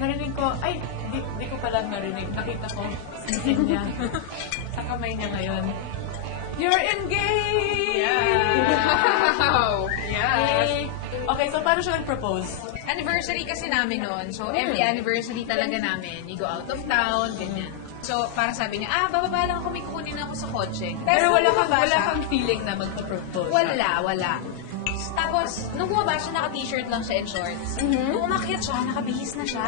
narinig ko, ay, di ko pala narinig. Nakita ko, sisin niya. Sa kamay niya ngayon. You're engaged! Wow! Yay! Okay, so paano siya nag-propose? Anniversary kasi namin noon. So, every anniversary talaga namin. You go out of town, ganyan. So, para sabi niya, bababa lang ako, may kukunin ako sa kotse. Pero wala bumaba siya. kang feeling na magpa-propose. Wala. Tapos, nung bumaba siya, naka-t-shirt lang siya and shorts. Nung umakyat siya, nakabihis na siya.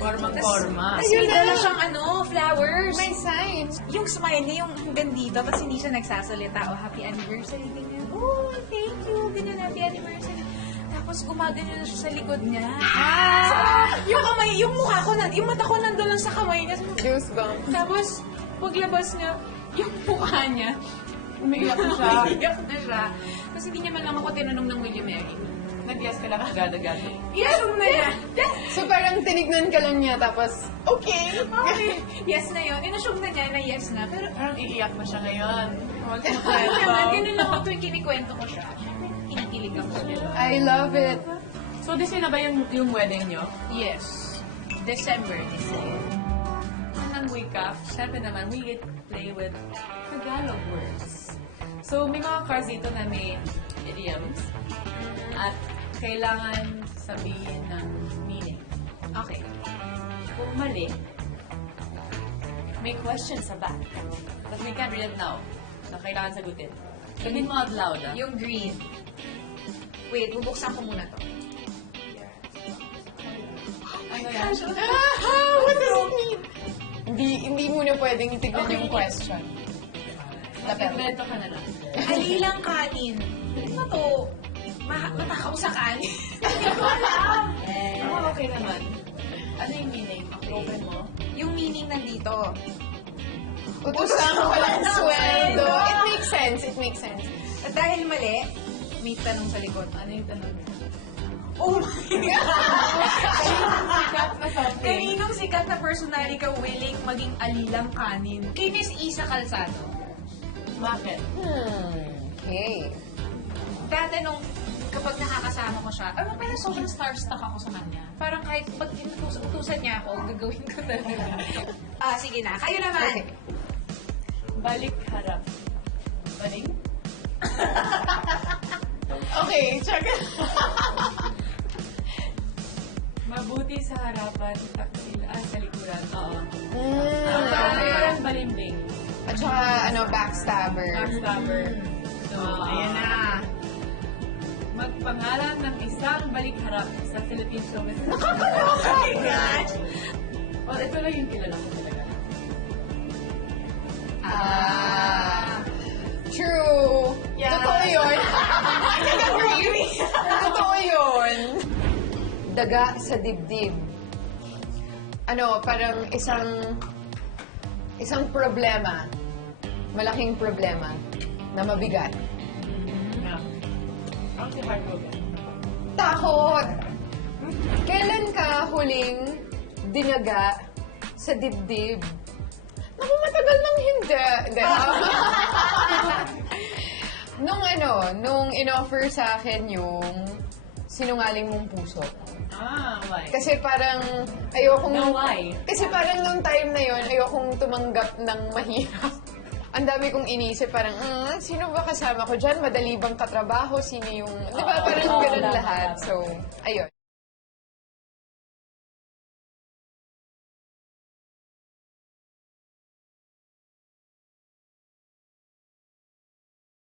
Formang-forma. Tapos may dala siyang flowers. May sign. Yung smile niya, yung hanggang dito, tapos hindi siya nagsasalita, happy anniversary, ganyan. Oh, thank you, ganyan, happy anniversary. Tapos gumagano na siya sa likod niya. So, yung kamay, yung mukha ko, yung mata ko nandun lang sa kamay niya. Goosebumps. Tapos, paglabas niya, yung mukha niya, Umiiyak na siya. umiiyak na siya. Tapos hindi niya man lang ako tinanong ng Will you marry me? Nag-yes ka lang agad-agad. Inassume na niya. So parang tinignan ka lang niya, tapos, okay. Okay. Yes na yun. Inassume na niya na yes na. Pero Parang iiyak na siya ngayon. ganun lang ako tuwing kinikwento ko siya. Siyempre, kinikilig ako. I love it. So, this na ba yung wedding nyo? Yes. December this year. Unang wake-up, syempre naman, we get to play with Tagalog words. So, may mga cards dito na may idioms at kailangan sabihin ng meaning. Okay. Kung mali, may question sa back. But we can't read it now. Na kailangan sagutin. Sabihin mo out loud, ah. Yung green. Wait, bubuksan ko muna to. Ano yan? What does it mean? Hindi muna pwedeng itignan yung question. Invento ka na lang. Alilang kanin. Ano to? Matakaw sa kanin. Hindi ko alam. Ako okay naman. Ano yung meaning? Open mo? Yung meaning nandito. Utosang walang sweldo. It makes sense. It makes sense. At dahil mali, may tanong sa likod. Ano yung tanong? Oh my God! Sikat na something. Kaninong sikat na personality ka willing maging alilang kanin? Kay Miss Isa Calzado. Bakit? Okay. Dati nung kapag nakakasama ko siya, parang sobrang starstruck ako sa kanya. Parang kahit pag inutusan niya ako, gagawin ko talaga. Sige na. Kayo naman. Okay. Balik harap. Balik? Okay, check. Mabuti sa harapan, takila sa likuran. Oo. Okay. Parang balimbing. At saka, backstabber. Backstabber. So, Ayan na. magpangalan ng isang balik harap sa Philippine Showbiz. Oh my God! Well, ito lang yung kilala ko talaga. True. Yeah. Totoo yun. Totoo yun. Daga sa dibdib. Parang isang problema. Malaking problema na mabigat. Yeah. Ang si Heartbroken. Takot! Kailan ka huling dinaga sa dibdib? Naku, matagal nang hindi. Hindi. Nung in-offer sa akin yung sinungaling mong puso. Why? Kasi parang ayokong... No, why? Kasi parang nung time na yon ayokong tumanggap ng mahirap. Ang dami kong inisip, parang, sino ba kasama ko dyan? Madali bang katrabaho? Sino yung... Di ba, parang ganun lahat. So, ayun.